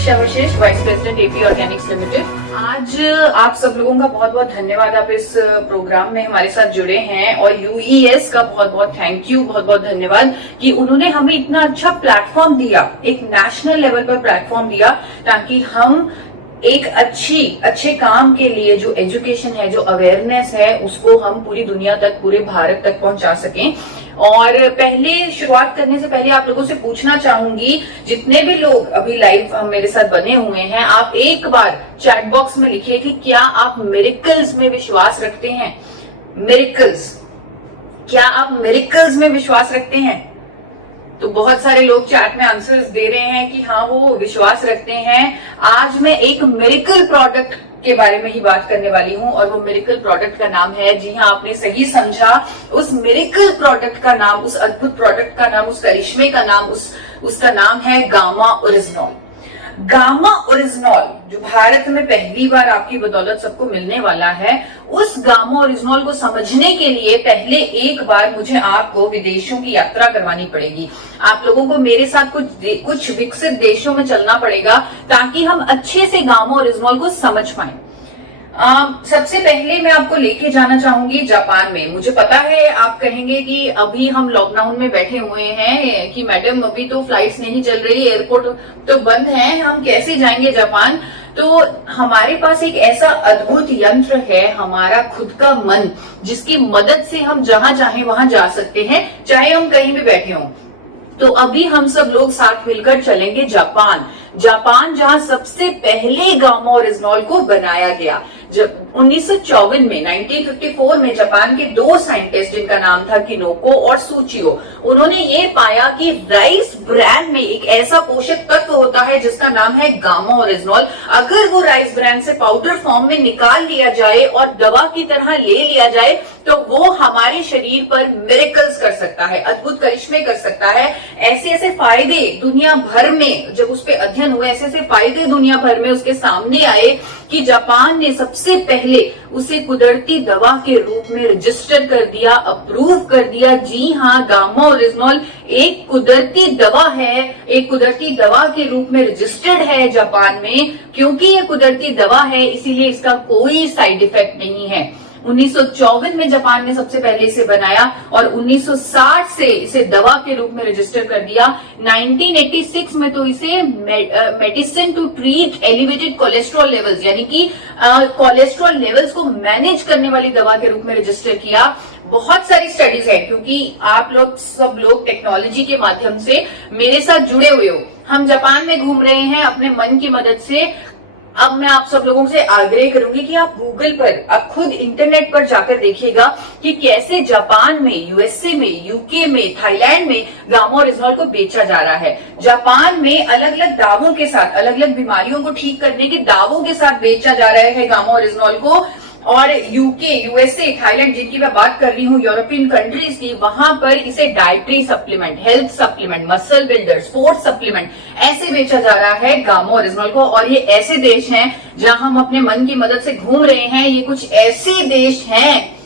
दीक्षा Vashishth, vice president AP Organics Limited. आज आप सब लोगों का बहुत बहुत धन्यवाद, आप इस प्रोग्राम में हमारे साथ जुड़े हैं। और यूईएस का बहुत बहुत थैंक यू, बहुत बहुत धन्यवाद कि उन्होंने हमें इतना अच्छा प्लेटफॉर्म दिया, एक नेशनल लेवल पर प्लेटफॉर्म दिया, ताकि हम एक अच्छे काम के लिए जो एजुकेशन है, जो अवेयरनेस है, उसको हम पूरी दुनिया तक, पूरे भारत तक पहुंचा सकें। और पहले शुरुआत करने से पहले आप लोगों से पूछना चाहूंगी, जितने भी लोग अभी लाइव मेरे साथ बने हुए हैं, आप एक बार चैट बॉक्स में लिखिए कि क्या आप मिरेकल्स में विश्वास रखते हैं। मिरेकल्स, क्या आप मिरेकल्स में विश्वास रखते हैं? तो बहुत सारे लोग चैट में आंसर्स दे रहे हैं कि हाँ, वो विश्वास रखते हैं। आज मैं एक मिरेकल प्रोडक्ट के बारे में ही बात करने वाली हूं, और वो मिरेकल प्रोडक्ट का नाम है, जी हाँ, आपने सही समझा, उस मिरेकल प्रोडक्ट का नाम, उस अद्भुत प्रोडक्ट का नाम, उस करिश्मे का नाम, उसका नाम है गामा ओरिजिनॉल। गामा ओरिजिनॉल जो भारत में पहली बार आपकी बदौलत सबको मिलने वाला है, उस गामा ओरिजिनॉल को समझने के लिए पहले एक बार मुझे आपको विदेशों की यात्रा करवानी पड़ेगी। आप लोगों को मेरे साथ कुछ विकसित देशों में चलना पड़ेगा, ताकि हम अच्छे से गामा ओरिजिनॉल को समझ पाए। सबसे पहले मैं आपको लेके जाना चाहूंगी जापान में। मुझे पता है आप कहेंगे कि अभी हम लॉकडाउन में बैठे हुए हैं कि मैडम अभी तो फ्लाइट्स नहीं चल रही, एयरपोर्ट तो बंद है, हम कैसे जाएंगे जापान। तो हमारे पास एक ऐसा अद्भुत यंत्र है, हमारा खुद का मन, जिसकी मदद से हम जहां चाहे वहां जा सकते हैं, चाहे हम कहीं भी बैठे हों। तो अभी हम सब लोग साथ मिलकर चलेंगे जापान, जहां सबसे पहले गामा ओरिजिनॉल को बनाया गया। जब 1954 में 1954 में जापान के दो साइंटिस्ट, जिनका नाम था किनोको और सूचियो, उन्होंने ये पाया कि राइस ब्रैन में एक ऐसा पोषक तत्व होता है जिसका नाम है गामा ओरिजिनॉल। अगर वो राइस ब्रैन से पाउडर फॉर्म में निकाल लिया जाए और दवा की तरह ले लिया जाए, तो वो हमारे शरीर पर मिरेकल्स कर सकता है, अद्भुत करिश्मे कर सकता है। ऐसे ऐसे फायदे दुनिया भर में, जब उस पर अध्ययन हुए, ऐसे ऐसे फायदे दुनिया भर में उसके सामने आए कि जापान ने सबसे पहले उसे कुदरती दवा के रूप में रजिस्टर कर दिया, अप्रूव कर दिया। जी हाँ, गामा ओरिजिनॉल एक कुदरती दवा है, एक कुदरती दवा के रूप में रजिस्टर्ड है जापान में। क्योंकि ये कुदरती दवा है, इसीलिए इसका कोई साइड इफेक्ट नहीं है। 1954 में जापान ने सबसे पहले इसे बनाया और 1960 से इसे दवा के रूप में रजिस्टर कर दिया। 1986 में तो इसे medicine to treat elevated cholesterol levels, यानी कि कोलेस्ट्रॉल लेवल्स को मैनेज करने वाली दवा के रूप में रजिस्टर किया। बहुत सारी स्टडीज है, क्योंकि आप लोग सब लोग टेक्नोलॉजी के माध्यम से मेरे साथ जुड़े हुए हो। हम जापान में घूम रहे हैं अपने मन की मदद से। अब मैं आप सब लोगों से आग्रह करूंगी कि आप गूगल पर, आप खुद इंटरनेट पर जाकर देखिएगा कि कैसे जापान में, यूएसए में, यूके में, थाईलैंड में गामा ओरिजिनॉल को बेचा जा रहा है। जापान में अलग अलग दावों के साथ, अलग अलग बीमारियों को ठीक करने के दावों के साथ बेचा जा रहा है गामा ओरिजिनॉल को। और यूके, यूएसए, थाईलैंड, जिनकी मैं बात कर रही हूँ, यूरोपियन कंट्रीज की, वहां पर इसे dietary supplement, health supplement, muscle builder, sports supplement, ऐसे बेचा जा रहा है गामा ओरिजिनॉल को। और ये ऐसे देश हैं जहां हम अपने मन की मदद से घूम रहे हैं। ये कुछ ऐसे देश हैं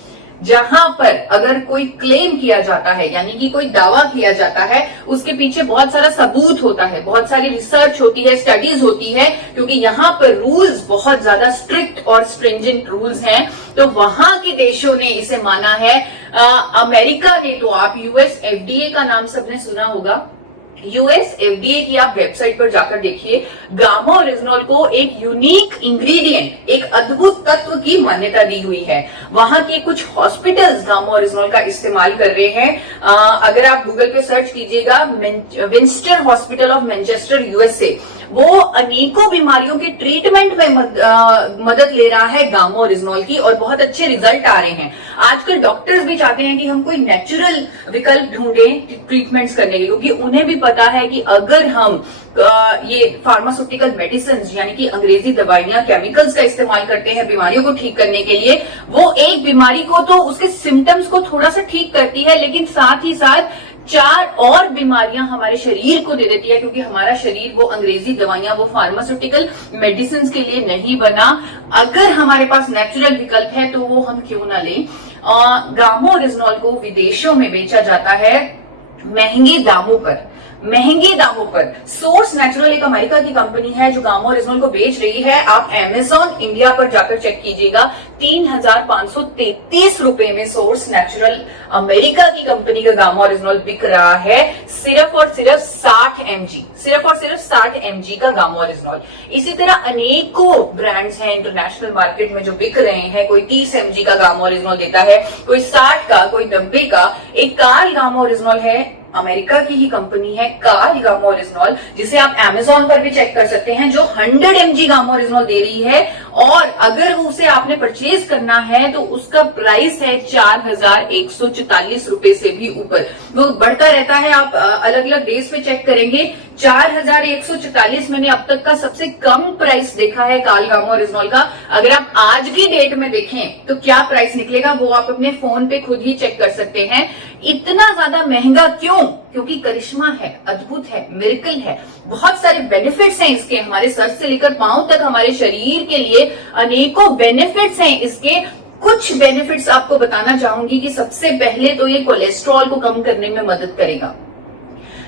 जहां पर अगर कोई क्लेम किया जाता है, यानी कि कोई दावा किया जाता है, उसके पीछे बहुत सारा सबूत होता है, बहुत सारी रिसर्च होती है, स्टडीज होती है, क्योंकि यहाँ पर रूल्स बहुत ज्यादा स्ट्रिक्ट और स्ट्रिंजेंट रूल्स हैं। तो वहां के देशों ने इसे माना है। अमेरिका ने तो, आप यूएस एफडीए का नाम सबने सुना होगा, यूएस एफडीए की आप वेबसाइट पर जाकर देखिए, गामा ओरिजिनॉल को एक यूनिक इंग्रेडिएंट, एक अद्भुत तत्व की मान्यता दी हुई है। वहां के कुछ हॉस्पिटल्स गामा ओरिजिनॉल का इस्तेमाल कर रहे हैं। अगर आप गूगल पे सर्च कीजिएगा, विंस्टर हॉस्पिटल ऑफ मैनचेस्टर यूएसए, वो अनेकों बीमारियों के ट्रीटमेंट में मदद ले रहा है गामा ओरिजिनॉल की, और बहुत अच्छे रिजल्ट आ रहे हैं। आजकल डॉक्टर्स भी चाहते हैं कि हम कोई नेचुरल विकल्प ढूंढें ट्रीटमेंट्स करने के, क्योंकि उन्हें भी पता है कि अगर हम ये फार्मास्यूटिकल मेडिसिन, यानी कि अंग्रेजी दवाइयां, केमिकल्स का इस्तेमाल करते हैं बीमारियों को ठीक करने के लिए, वो एक बीमारी को तो उसके सिम्टम्स को थोड़ा सा ठीक करती है, लेकिन साथ ही साथ 4 और बीमारियां हमारे शरीर को दे देती है, क्योंकि हमारा शरीर वो अंग्रेजी दवाइयां, वो फार्मास्यूटिकल मेडिसिन के लिए नहीं बना। अगर हमारे पास नेचुरल विकल्प है तो वो हम क्यों ना लें। गामा ओरिजिनॉल को विदेशों में बेचा जाता है महंगे दामों पर, महंगे दामों पर। सोर्स नेचुरल एक अमेरिका की कंपनी है जो गामा ओरिजिनल को बेच रही है। आप अमेजॉन इंडिया पर जाकर चेक कीजिएगा, 3,533 रुपए में सोर्स नेचुरल अमेरिका की कंपनी का गामा ओरिजिनल बिक रहा है, सिर्फ और सिर्फ 60 mg, सिर्फ और सिर्फ 60 mg का गामा ओरिजिनल। इसी तरह अनेकों ब्रांड्स हैं इंटरनेशनल मार्केट में जो बिक रहे हैं। कोई 30 mg का गामा ओरिजिनल देता है, कोई 60 का, कोई 90 का। एक कार्ल गामा ओरिजिनल है, अमेरिका की ही कंपनी है कार्ल गामा ओरिजिनल, जिसे आप अमेजॉन पर भी चेक कर सकते हैं, जो 100 mg गामा ओरिजिनल दे रही है। और अगर उसे आपने परचेज करना है तो उसका प्राइस है 4,144 रुपए से भी ऊपर। वो बढ़ता रहता है, आप अलग अलग डेज पे चेक करेंगे। 4,144 मैंने अब तक का सबसे कम प्राइस देखा है कार्ल गामा ओरिजिनल का। अगर आप आज की डेट में देखें तो क्या प्राइस निकलेगा वो आप अपने फोन पे खुद ही चेक कर सकते हैं। इतना ज्यादा महंगा क्यों? क्योंकि करिश्मा है, अद्भुत है, मिरेकल है, बहुत सारे बेनिफिट्स हैं इसके, हमारे सर से लेकर पांव तक हमारे शरीर के लिए अनेकों बेनिफिट्स हैं इसके। कुछ बेनिफिट्स आपको बताना चाहूंगी कि सबसे पहले तो ये कोलेस्ट्रॉल को कम करने में मदद करेगा।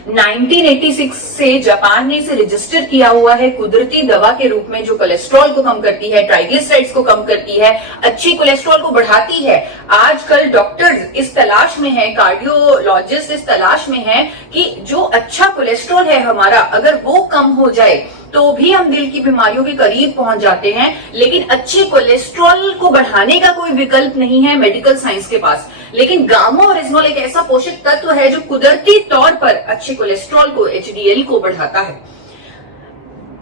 1986 से जापान ने इसे रजिस्टर किया हुआ है कुदरती दवा के रूप में, जो कोलेस्ट्रॉल को कम करती है, ट्राइग्लिसराइड्स को कम करती है, अच्छी कोलेस्ट्रॉल को बढ़ाती है। आजकल डॉक्टर्स इस तलाश में हैं, कार्डियोलॉजिस्ट इस तलाश में हैं कि जो अच्छा कोलेस्ट्रॉल है हमारा, अगर वो कम हो जाए तो भी हम दिल की बीमारियों के करीब पहुंच जाते हैं। लेकिन अच्छे कोलेस्ट्रॉल को बढ़ाने का कोई विकल्प नहीं है मेडिकल साइंस के पास। लेकिन गामा ओरिजिनल एक ऐसा पोषक तत्व है जो कुदरती तौर पर अच्छे कोलेस्ट्रॉल को, एचडीएल को बढ़ाता है,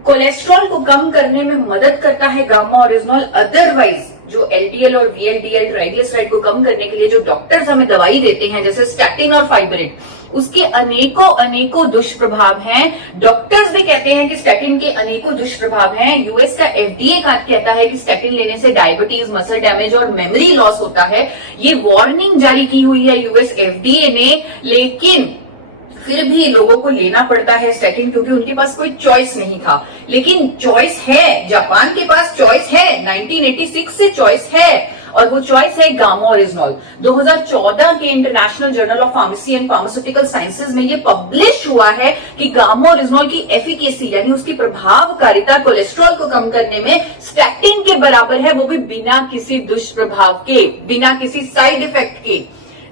कोलेस्ट्रॉल को कम करने में मदद करता है गामा ओरिजिनल। अदरवाइज जो एलडीएल और वीएलडीएल ट्राइग्लिसराइड को कम करने के लिए जो डॉक्टर्स हमें दवाई देते हैं, जैसे स्टैटिन और फाइबरेट, उसके अनेकों दुष्प्रभाव हैं। डॉक्टर्स भी कहते हैं कि स्टैटिन के अनेकों दुष्प्रभाव हैं। यूएस का एफडीए कहता है कि स्टैटिन लेने से डायबिटीज, मसल डैमेज और मेमोरी लॉस होता है। ये वार्निंग जारी की हुई है यूएस एफडीए ने, लेकिन फिर भी लोगों को लेना पड़ता है स्टैटिन, क्योंकि उनके पास कोई चॉइस नहीं था। लेकिन चॉइस है, जापान के पास चॉइस है, 1986 से चॉइस है, और वो चॉइस है गामा ओरिजिनल। 2014 के international journal of pharmacy and pharmaceutical sciences में ये पब्लिश हुआ है कि गामा ओरिजिनल की एफिकेसी यानी उसकी प्रभावकारिता कोलेस्ट्रॉल को कम करने में स्टैटिन के बराबर है, वो भी बिना किसी दुष्प्रभाव के, बिना किसी साइड इफेक्ट के।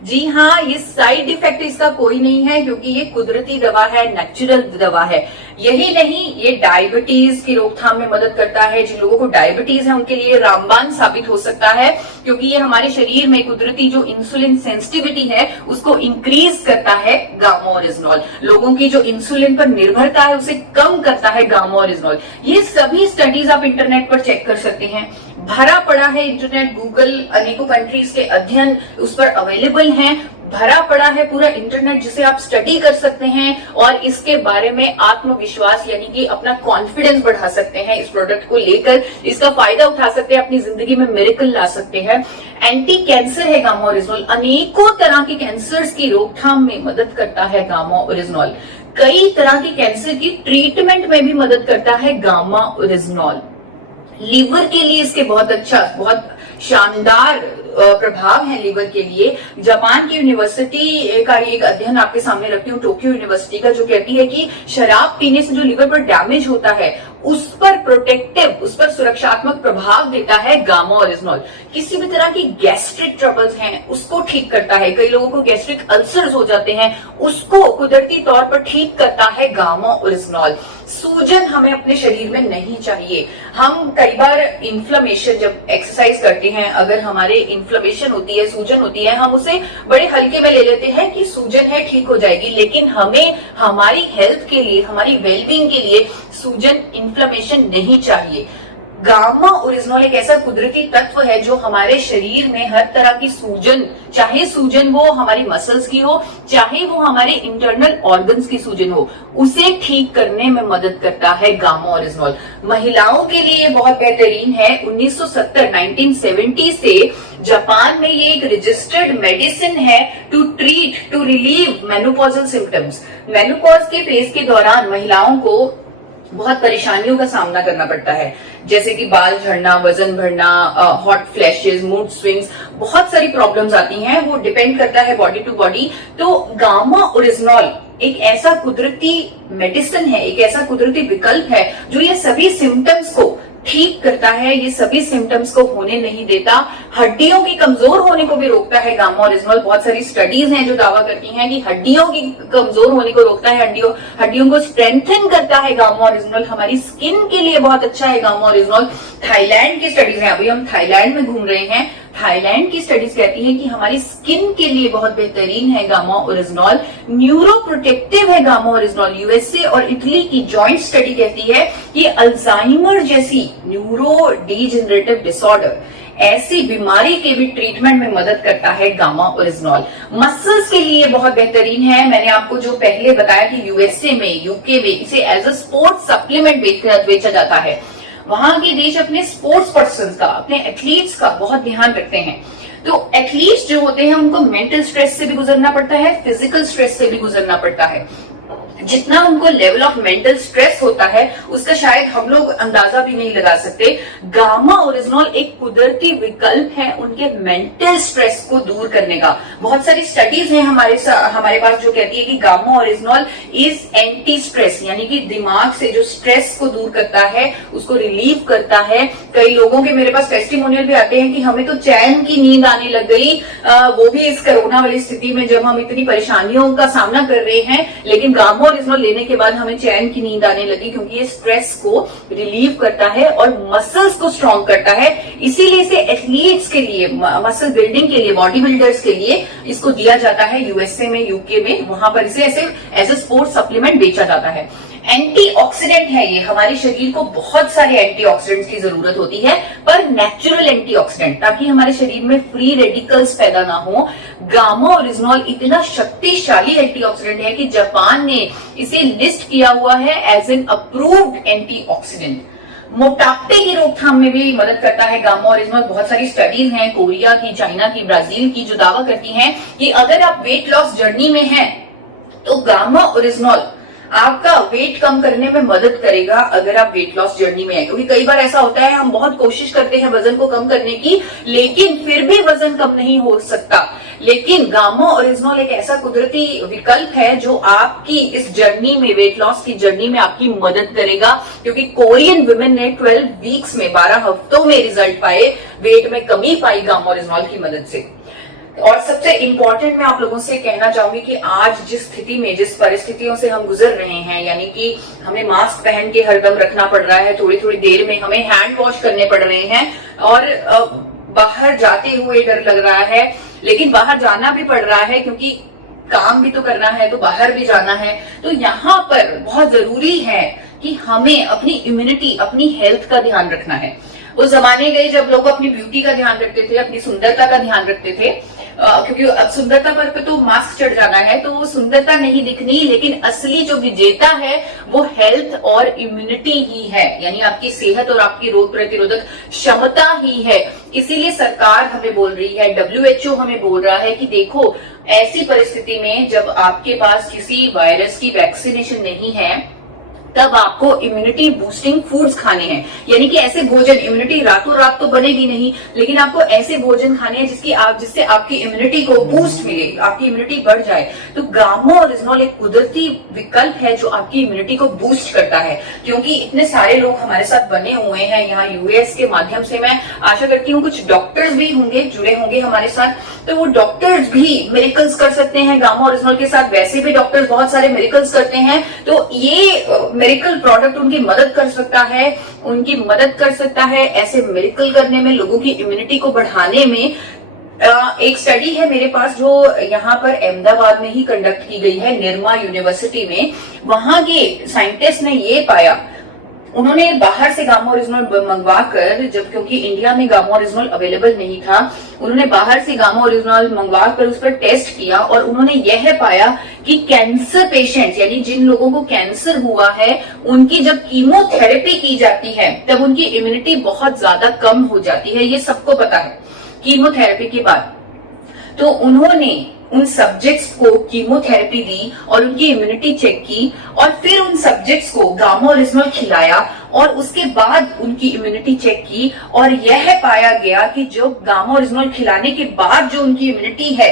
जी हाँ, ये साइड इफेक्ट इसका कोई नहीं है, क्योंकि ये कुदरती दवा है, नेचुरल दवा है। यही नहीं, ये डायबिटीज की रोकथाम में मदद करता है। जिन लोगों को डायबिटीज है उनके लिए रामबाण साबित हो सकता है, क्योंकि ये हमारे शरीर में कुदरती जो इंसुलिन सेंसिटिविटी है उसको इंक्रीज करता है गामा ओरिजिनल। लोगों की जो इंसुलिन पर निर्भरता है उसे कम करता है गामा ओरिजिनल। ये सभी स्टडीज आप इंटरनेट पर चेक कर सकते हैं, भरा पड़ा है इंटरनेट, गूगल, अनेकों कंट्रीज के अध्ययन उस पर अवेलेबल हैं, भरा पड़ा है पूरा इंटरनेट, जिसे आप स्टडी कर सकते हैं और इसके बारे में आत्मविश्वास यानी कि अपना कॉन्फिडेंस बढ़ा सकते हैं। इस प्रोडक्ट को लेकर इसका फायदा उठा सकते हैं, अपनी जिंदगी में मिरेकल ला सकते हैं। एंटी कैंसर है गामा ओरिजिनल, अनेकों तरह के कैंसर्स की रोकथाम में मदद करता है गामा ओरिजिनल। कई तरह के कैंसर की ट्रीटमेंट में भी मदद करता है गामा ओरिजिनल। लीवर के लिए इसके बहुत शानदार प्रभाव है लीवर के लिए। जापान की यूनिवर्सिटी का एक अध्ययन आपके सामने रखती हूँ, टोक्यो यूनिवर्सिटी का, जो कहती है कि शराब पीने से जो लीवर पर डैमेज होता है उस पर प्रोटेक्टिव, उस पर सुरक्षात्मक प्रभाव देता है गामा ओरिजिनल। किसी भी तरह की गैस्ट्रिक ट्रबल्स हैं उसको ठीक करता है। कई लोगों को गैस्ट्रिक अल्सर्स हो जाते हैं, उसको कुदरती तौर पर ठीक करता है गामा ओरिजिनल। सूजन हमें अपने शरीर में नहीं चाहिए। हम कई बार इन्फ्लेमेशन, जब एक्सरसाइज करते हैं, अगर हमारे इन्फ्लेमेशन होती है, सूजन होती है, हम उसे बड़े हल्के में ले लेते हैं कि सूजन है, ठीक हो जाएगी। लेकिन हमें हमारी हेल्थ के लिए, हमारी वेलबींग के लिए सूजन, इन्फ्लेमेशन नहीं चाहिए। गामा ओरिजिनल एक ऐसा कुदरती तत्व है जो हमारे शरीर में हर तरह की सूजन, चाहे सूजन वो हमारी मसल्स की हो, चाहे वो हमारे इंटरनल ऑर्गन्स की सूजन हो, उसे ठीक करने में मदद करता है गामा ओरिजिनल। महिलाओं के लिए बहुत बेहतरीन है। 1970 से जापान में ये एक रजिस्टर्ड मेडिसिन है to treat, to relieve menopausal symptoms. Menopause के फेज के दौरान महिलाओं को बहुत परेशानियों का सामना करना पड़ता है, जैसे कि बाल झड़ना, वजन बढ़ना, हॉट फ्लैशेस, मूड स्विंग्स, बहुत सारी प्रॉब्लम्स आती हैं। वो डिपेंड करता है बॉडी टू बॉडी। तो गामा ओरिजिनल एक ऐसा कुदरती मेडिसिन है, एक ऐसा कुदरती विकल्प है जो ये सभी सिम्टम्स को ठीक करता है, ये सभी सिम्टम्स को होने नहीं देता, हड्डियों की कमजोर होने को भी रोकता है गामा ओरिजिनल। बहुत सारी स्टडीज हैं जो दावा करती हैं कि हड्डियों की कमजोर होने को रोकता है, हड्डियों को स्ट्रेंथन करता है गामा ओरिजिनल। हमारी स्किन के लिए बहुत अच्छा है गामा ओरिजिनल। थाईलैंड की स्टडीज है, अभी हम थाईलैंड में घूम रहे हैं, थाईलैंड की स्टडीज कहती है कि हमारी स्किन के लिए बहुत बेहतरीन है गामा ओरिजिनल। न्यूरो प्रोटेक्टिव है गामा ओरिजिनल। यूएसए और इटली की जॉइंट स्टडी कहती है कि अल्जाइमर जैसी न्यूरो डीजेनरेटिव डिसऑर्डर, ऐसी बीमारी के भी ट्रीटमेंट में मदद करता है गामा ओरिजिनल। मसल्स के लिए बहुत बेहतरीन है। मैंने आपको जो पहले बताया कि यूएसए में, यूके में इसे एज अ स्पोर्ट्स सप्लीमेंट बेचा जाता है। वहां के देश अपने स्पोर्ट्स पर्सन का, अपने एथलीट्स का बहुत ध्यान रखते हैं। तो एथलीट्स जो होते हैं उनको मेंटल स्ट्रेस से भी गुजरना पड़ता है, फिजिकल स्ट्रेस से भी गुजरना पड़ता है। जितना उनको लेवल ऑफ मेंटल स्ट्रेस होता है उसका शायद हम लोग अंदाजा भी नहीं लगा सकते। गामा ओरिजिनल एक कुदरती विकल्प है उनके मेंटल स्ट्रेस को दूर करने का। बहुत सारी स्टडीज हैं हमारे पास जो कहती है कि gamma original is anti stress, यानी कि दिमाग से जो स्ट्रेस को दूर करता है, उसको रिलीव करता है। कई लोगों के मेरे पास टेस्टिमोनियल भी आते हैं कि हमें तो चैन की नींद आने लग गई, वो भी इस कोरोना वाली स्थिति में जब हम इतनी परेशानियों का सामना कर रहे हैं, लेकिन गामा ओरिजिनल लेने के बाद हमें चैन की नींद आने लगी, क्योंकि ये स्ट्रेस को रिलीव करता है और मसल्स को स्ट्रॉन्ग करता है। इसीलिए इसे एथलीट्स के लिए, मसल बिल्डिंग के लिए, बॉडी बिल्डर्स के लिए इसको दिया जाता है यूएसए में, यूके में, वहां पर इसे ऐसे एज ए स्पोर्ट्स सप्लीमेंट बेचा जाता है। एंटीऑक्सीडेंट है ये, हमारे शरीर को बहुत सारे एंटीऑक्सीडेंट्स की जरूरत होती है, पर नेचुरल एंटीऑक्सीडेंट, ताकि हमारे शरीर में फ्री रेडिकल्स पैदा ना हो। गामा ओरिजिनल इतना शक्तिशाली एंटीऑक्सीडेंट है कि जापान ने इसे लिस्ट किया हुआ है एज एन अप्रूव्ड एंटीऑक्सीडेंट। मोटापे की रोकथाम में भी मदद करता है गामा ओरिजिनल। बहुत सारी स्टडीज हैं कोरिया की, चाइना की, ब्राजील की, जो दावा करती हैं कि अगर आप वेट लॉस जर्नी में हैं तो गामा ओरिजिनल आपका वेट कम करने में मदद करेगा अगर आप वेट लॉस जर्नी में है। क्योंकि कई बार ऐसा होता है, हम बहुत कोशिश करते हैं वजन को कम करने की, लेकिन फिर भी वजन कम नहीं हो सकता। लेकिन गामा ओरिजिनल एक ऐसा कुदरती विकल्प है जो आपकी इस जर्नी में, वेट लॉस की जर्नी में आपकी मदद करेगा। क्योंकि कोरियन वुमेन ने 12 वीक्स में, 12 हफ्तों में रिजल्ट पाए, वेट में कमी पाई गामा ओरिजिनल की मदद से। और सबसे इंपॉर्टेंट मैं आप लोगों से कहना चाहूंगी कि आज जिस स्थिति में, जिस परिस्थितियों से हम गुजर रहे हैं, यानी कि हमें मास्क पहन के हरदम रखना पड़ रहा है, थोड़ी थोड़ी देर में हमें हैंड वॉश करने पड़ रहे हैं, और बाहर जाते हुए डर लग रहा है, लेकिन बाहर जाना भी पड़ रहा है क्योंकि काम भी तो करना है, तो बाहर भी जाना है। तो यहाँ पर बहुत जरूरी है कि हमें अपनी इम्यूनिटी, अपनी हेल्थ का ध्यान रखना है। वो जमाने गए जब लोग अपनी ब्यूटी का ध्यान रखते थे, अपनी सुंदरता का ध्यान रखते थे, क्योंकि अब सुंदरता पर तो मास्क चढ़ जाना है, तो वो सुंदरता नहीं दिखनी, लेकिन असली जो विजेता है वो हेल्थ और इम्यूनिटी ही है, यानी आपकी सेहत और आपकी रोग प्रतिरोधक क्षमता ही है। इसीलिए सरकार हमें बोल रही है, WHO हमें बोल रहा है कि देखो, ऐसी परिस्थिति में जब आपके पास किसी वायरस की वैक्सीनेशन नहीं है, तब आपको इम्यूनिटी बूस्टिंग फूड्स खाने हैं। यानी कि ऐसे भोजन, इम्यूनिटी रातों रात तो बनेगी नहीं, लेकिन आपको ऐसे भोजन खाने हैं जिससे आपकी इम्यूनिटी को बूस्ट मिले, आपकी इम्यूनिटी बढ़ जाए। तो गामा ओरिजिनल एक कुदरती विकल्प है जो आपकी इम्यूनिटी को बूस्ट करता है। क्योंकि इतने सारे लोग हमारे साथ बने हुए हैं यहाँ यूएस के माध्यम से, मैं आशा करती हूँ कुछ डॉक्टर्स भी होंगे, जुड़े होंगे हमारे साथ, तो वो डॉक्टर्स भी मिरेकल्स कर सकते हैं गामा ओरिजिनल के साथ। वैसे भी डॉक्टर्स बहुत सारे मिरेकल्स करते हैं, तो ये मिरेकल प्रोडक्ट उनकी मदद कर सकता है ऐसे मिरेकल करने में, लोगों की इम्यूनिटी को बढ़ाने में। एक स्टडी है मेरे पास जो यहाँ पर अहमदाबाद में ही कंडक्ट की गई है, निर्मा यूनिवर्सिटी में। वहां के साइंटिस्ट ने ये पाया, उन्होंने बाहर से गामा ओरिजिनल मंगवाकर, जब क्योंकि इंडिया में गामा ओरिजिनल अवेलेबल नहीं था, उन्होंने बाहर से गामा ओरिजिनल मंगवाकर उस पर टेस्ट किया, और उन्होंने यह पाया कि कैंसर पेशेंट्स, यानी जिन लोगों को कैंसर हुआ है, उनकी जब कीमोथेरेपी की जाती है तब उनकी इम्यूनिटी बहुत ज्यादा कम हो जाती है। ये सबको पता है कीमोथेरेपी के बाद। तो उन्होंने उन सब्जेक्ट्स को कीमोथेरेपी दी और उनकी इम्यूनिटी चेक की, और फिर उन सब्जेक्ट्स को गामा ओरिजिनल खिलाया और उसके बाद उनकी इम्यूनिटी चेक की, और यह पाया गया कि जो गामा ओरिजिनल खिलाने के बाद जो उनकी इम्यूनिटी है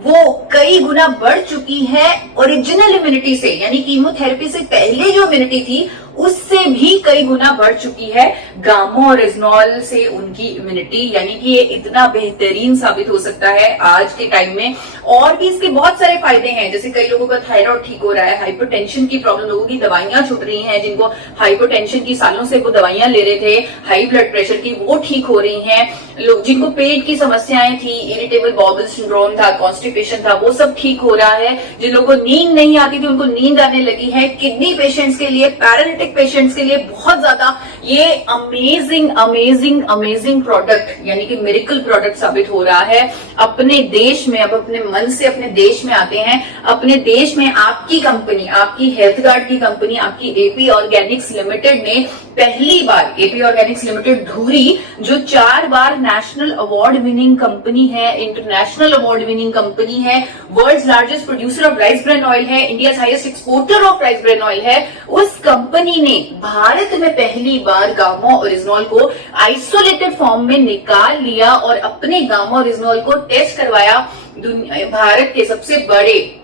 वो कई गुना बढ़ चुकी है ओरिजिनल इम्यूनिटी से, यानी कीमोथेरेपी से पहले जो इम्यूनिटी थी उससे भी कई गुना बढ़ चुकी है गामा और रिजनॉल से उनकी इम्यूनिटी। यानी कि ये इतना बेहतरीन साबित हो सकता है आज के टाइम में। और भी इसके बहुत सारे फायदे हैं, जैसे कई लोगों का थायराइड ठीक हो रहा है, हाइपरटेंशन की प्रॉब्लम, लोगों की दवाइयां छूट रही हैं, जिनको हाइपरटेंशन की सालों से वो दवाइयां ले रहे थे, हाई ब्लड प्रेशर की, वो ठीक हो रही हैं। लोग जिनको पेट की समस्याएं थी, इरिटेबल बाउल सिंड्रोम था, कॉन्स्टिपेशन था, वो सब ठीक हो रहा है। जिन लोगों को नींद नहीं आती थी उनको नींद आने लगी है। किडनी पेशेंट्स के लिए, पैरालिटिक पेशेंट्स के लिए बहुत ज्यादा ये अमेजिंग अमेजिंग अमेजिंग प्रोडक्ट, यानी कि मिरेकल प्रोडक्ट साबित हो रहा है अपने देश में। अब अपने मन से अपने देश में आते हैं। अपने देश में आपकी कंपनी, आपकी हेल्थ गार्ड की कंपनी, आपकी एपी ऑर्गेनिक्स लिमिटेड ने पहली बार, एपी ऑर्गेनिक्स लिमिटेड धुरी, जो 4 बार नेशनल अवार्ड विनिंग कंपनी है, इंटरनेशनल अवार्ड विनिंग कंपनी है, world's largest producer of rice bran oil है, India highest exporter of rice bran oil है, उस कंपनी ने भारत में पहली बार गामा ओरिजिनॉल को आइसोलेटेड फॉर्म में निकाल लिया और अपने गामा ओरिजिनॉल को टेस्ट करवाया भारत के सबसे बड़े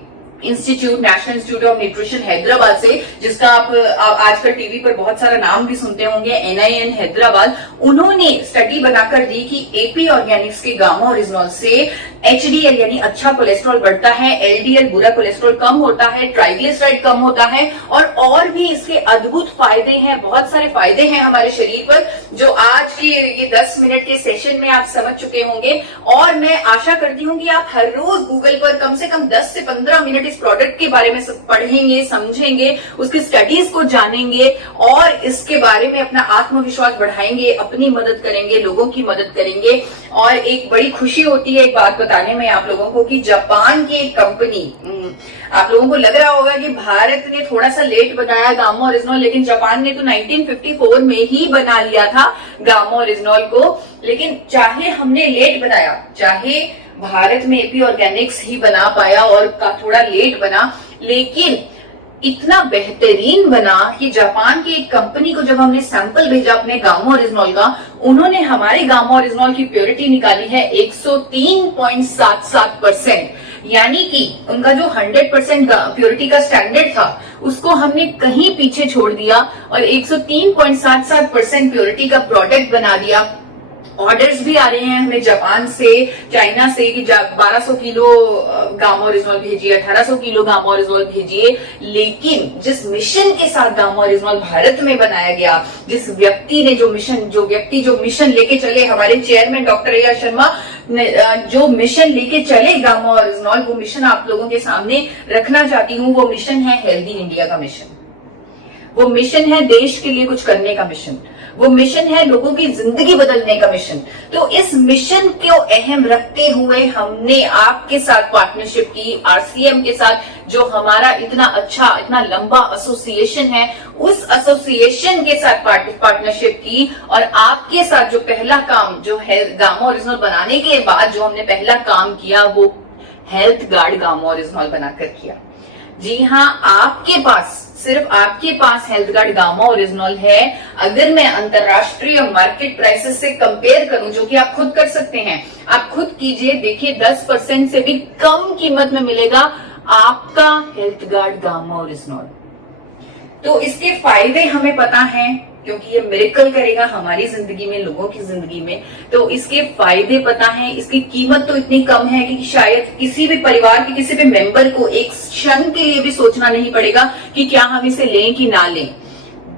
institute, national institute of nutrition Hyderabad से, जिसका आप आजकल टीवी पर बहुत सारा नाम भी सुनते होंगे, NIN हैदराबाद। उन्होंने स्टडी बनाकर दी कि एपी ऑर्गेनिक्स के गामा ओरिजिनॉल से HDL यानी अच्छा कोलेस्ट्रॉल बढ़ता है, LDL बुरा कोलेस्ट्रॉल कम होता है, ट्राइग्लिसराइड कम होता है, और भी इसके अद्भुत फायदे हैं, बहुत सारे फायदे हैं हमारे शरीर पर, जो आज की ये 10 मिनट के सेशन में आप समझ चुके होंगे। और मैं आशा करती हूँ कि आप हर रोज गूगल पर कम से कम 10 से 15 मिनट इस प्रोडक्ट के बारे में सब पढ़ेंगे, समझेंगे, उसकी स्टडीज को जानेंगे और इसके बारे में अपना आत्मविश्वास बढ़ाएंगे, अपनी मदद करेंगे, लोगों की मदद करेंगे। और एक बड़ी खुशी होती है एक बात बताने में आप लोगों को कि जापान की एक कंपनी, आप लोगों को लग रहा होगा कि भारत ने थोड़ा सा लेट बनाया गामा ओरिजिनॉल, लेकिन जापान ने तो 1954 में ही बना लिया था गामा ओरिजिनॉल को। लेकिन चाहे हमने लेट बनाया, चाहे भारत में एपी ऑर्गेनिक्स ही बना पाया और थोड़ा लेट बना, लेकिन इतना बेहतरीन बना कि जापान की एक कंपनी को जब हमने सैंपल भेजा अपने गामा ओरिजिनॉल का, उन्होंने हमारे गामा ओरिजिनॉल की प्योरिटी निकाली है 103.77%। यानी कि उनका जो 100% प्योरिटी का स्टैंडर्ड था उसको हमने कहीं पीछे छोड़ दिया और 103.77% प्योरिटी का प्रोडक्ट बना दिया। ऑर्डर्स भी आ रहे हैं हमें जापान से, चाइना से कि 1200 किलो गामा ओरिजिनॉल भेजिए, 1800 किलो गामा ओरिजिनॉल भेजिए। लेकिन जिस मिशन के साथ गामा ओरिजिनॉल भारत में बनाया गया, जिस व्यक्ति ने जो मिशन लेके चले, हमारे चेयरमैन डॉक्टर A.R. शर्मा जो मिशन लेके चले गामा ओरिजिनॉल, वो मिशन आप लोगों के सामने रखना चाहती हूँ। वो मिशन है हेल्दी इंडिया का मिशन, वो मिशन है देश के लिए कुछ करने का मिशन, वो मिशन है लोगों की जिंदगी बदलने का मिशन। तो इस मिशन को अहम रखते हुए हमने आपके साथ पार्टनरशिप की, RCM के साथ, जो हमारा इतना अच्छा, इतना लंबा एसोसिएशन है, उस एसोसिएशन के साथ पार्टनरशिप की। और आपके साथ जो पहला काम, जो है गामा ओरिजिनॉल बनाने के बाद जो हमने पहला काम किया, वो हेल्थ गार्ड गामा ओरिजिनॉल बनाकर किया। जी हाँ, आपके पास, सिर्फ आपके पास हेल्थ गार्ड गामा ओरिजिनॉल है। अगर मैं अंतरराष्ट्रीय मार्केट प्राइसेस से कंपेयर करूं, जो कि आप खुद कर सकते हैं, आप खुद कीजिए, देखिए 10% से भी कम कीमत में मिलेगा आपका हेल्थ गार्ड गामा ओरिजिनॉल। तो इसके फायदे हमें पता हैं, क्योंकि ये मिरेकल करेगा हमारी जिंदगी में, लोगों की जिंदगी में। तो इसके फायदे पता है, इसकी कीमत तो इतनी कम है कि शायद किसी भी परिवार के किसी भी मेंबर को एक क्षण के लिए भी सोचना नहीं पड़ेगा कि क्या हम इसे लें कि ना लें।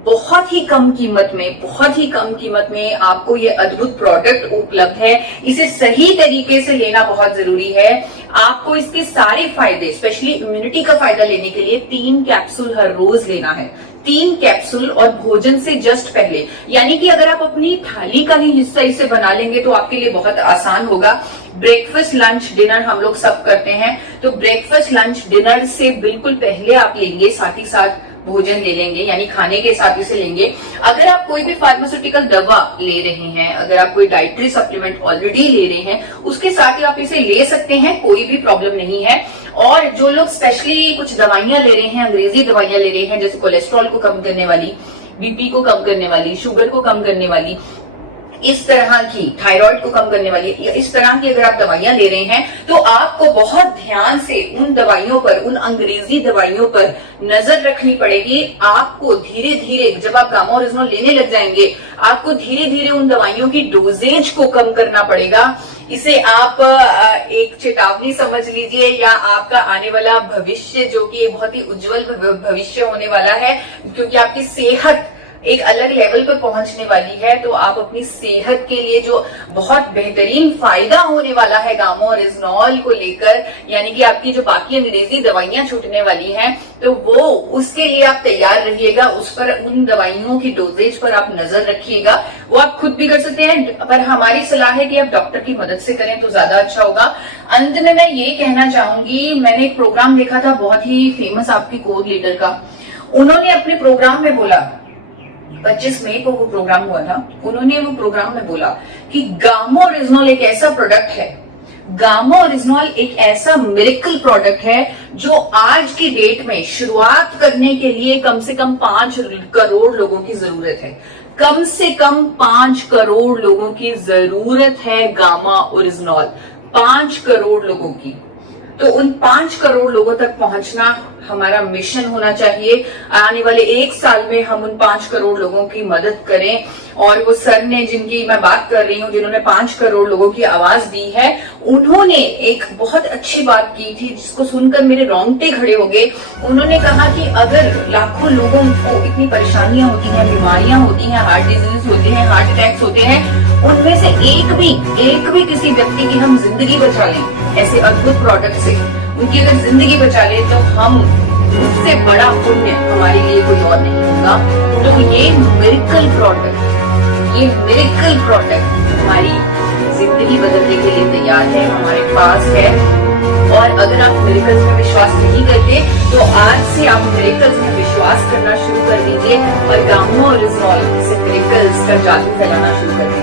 बहुत ही कम कीमत में, बहुत ही कम कीमत में आपको ये अद्भुत प्रोडक्ट उपलब्ध है। इसे सही तरीके से लेना बहुत जरूरी है। आपको इसके सारे फायदे, स्पेशली इम्यूनिटी का फायदा लेने के लिए 3 कैप्सूल हर रोज लेना है। 3 कैप्सूल और भोजन से जस्ट पहले, यानी कि अगर आप अपनी थाली का ही हिस्सा इसे बना लेंगे तो आपके लिए बहुत आसान होगा। ब्रेकफास्ट, लंच, डिनर हम लोग सब करते हैं, तो ब्रेकफास्ट, लंच, डिनर से बिल्कुल पहले आप लेंगे, साथ ही साथ भोजन ले लेंगे, यानी खाने के साथ इसे लेंगे। अगर आप कोई भी फार्मास्यूटिकल दवा ले रहे हैं, अगर आप कोई डाइटरी सप्लीमेंट ऑलरेडी ले रहे हैं, उसके साथ ही आप इसे ले सकते हैं, कोई भी प्रॉब्लम नहीं है। और जो लोग स्पेशली कुछ दवाइयां ले रहे हैं, अंग्रेजी दवाइयां ले रहे हैं, जैसे कोलेस्ट्रॉल को कम करने वाली, BP को कम करने वाली, शुगर को कम करने वाली, इस तरह की थायराइड को कम करने वाली या इस तरह की अगर आप दवाइयां ले रहे हैं तो आपको बहुत ध्यान से उन दवाइयों पर, उन अंग्रेजी दवाइयों पर नजर रखनी पड़ेगी। आपको धीरे धीरे जब आप गामा ओरिजिनल लेने लग जाएंगे, आपको धीरे धीरे उन दवाइयों की डोजेज को कम करना पड़ेगा। इसे आप एक चेतावनी समझ लीजिए या आपका आने वाला भविष्य जो कि बहुत ही उज्जवल भविष्य होने वाला है, क्योंकि आपकी सेहत एक अलग लेवल पर पहुंचने वाली है। तो आप अपनी सेहत के लिए जो बहुत बेहतरीन फायदा होने वाला है गामा ओरिजिनल को लेकर, यानी कि आपकी जो बाकी अंग्रेजी दवाइयां छूटने वाली हैं, तो वो उसके लिए आप तैयार रहिएगा। उस पर, उन दवाइयों की डोजेज पर आप नजर रखिएगा। वो आप खुद भी कर सकते हैं, पर हमारी सलाह है कि आप डॉक्टर की मदद से करें तो ज्यादा अच्छा होगा। अंत में मैं ये कहना चाहूंगी, मैंने एक प्रोग्राम देखा था बहुत ही फेमस आपकी कोर लीडर का। उन्होंने अपने प्रोग्राम में बोला, 25 मई को वो प्रोग्राम हुआ था, उन्होंने वो प्रोग्राम में बोला कि गामा ओरिजिनल एक ऐसा प्रोडक्ट है, गामा ओरिजिनल एक ऐसा मिरेकल प्रोडक्ट है जो आज की डेट में शुरुआत करने के लिए कम से कम 5 करोड़ लोगों की जरूरत है। कम से कम 5 करोड़ लोगों की जरूरत है गामा ओरिजिनल, 5 करोड़ लोगों की। तो उन 5 करोड़ लोगों तक पहुंचना हमारा मिशन होना चाहिए। आने वाले 1 साल में हम उन 5 करोड़ लोगों की मदद करें। और वो सर ने, जिनकी मैं बात कर रही हूँ, जिन्होंने 5 करोड़ लोगों की आवाज दी है, उन्होंने एक बहुत अच्छी बात की थी जिसको सुनकर मेरे रोंगटे खड़े हो गए। उन्होंने कहा कि अगर लाखों लोगों को इतनी परेशानियां होती हैं, बीमारियां होती हैं, हार्ट डिजीज होते हैं, हार्ट अटैक्स होते हैं, उनमें से एक भी किसी व्यक्ति की हम जिंदगी बचा लें ऐसे अद्भुत प्रोडक्ट से, उनकी अगर जिंदगी बचा ले, तो हम, उससे बड़ा पुण्य हमारे लिए कोई और नहीं होगा। तो ये मिरेकल प्रोडक्ट हमारी जिंदगी बदलने के लिए तैयार है, हमारे पास है। और अगर आप मिरेकल्स में विश्वास नहीं करते तो आज से आप मिरेकल्स में विश्वास करना शुरू कर दीजिए और गामा ओरिजिनल से मिरेकल्स का जादू फैलाना शुरू कर दीजिए।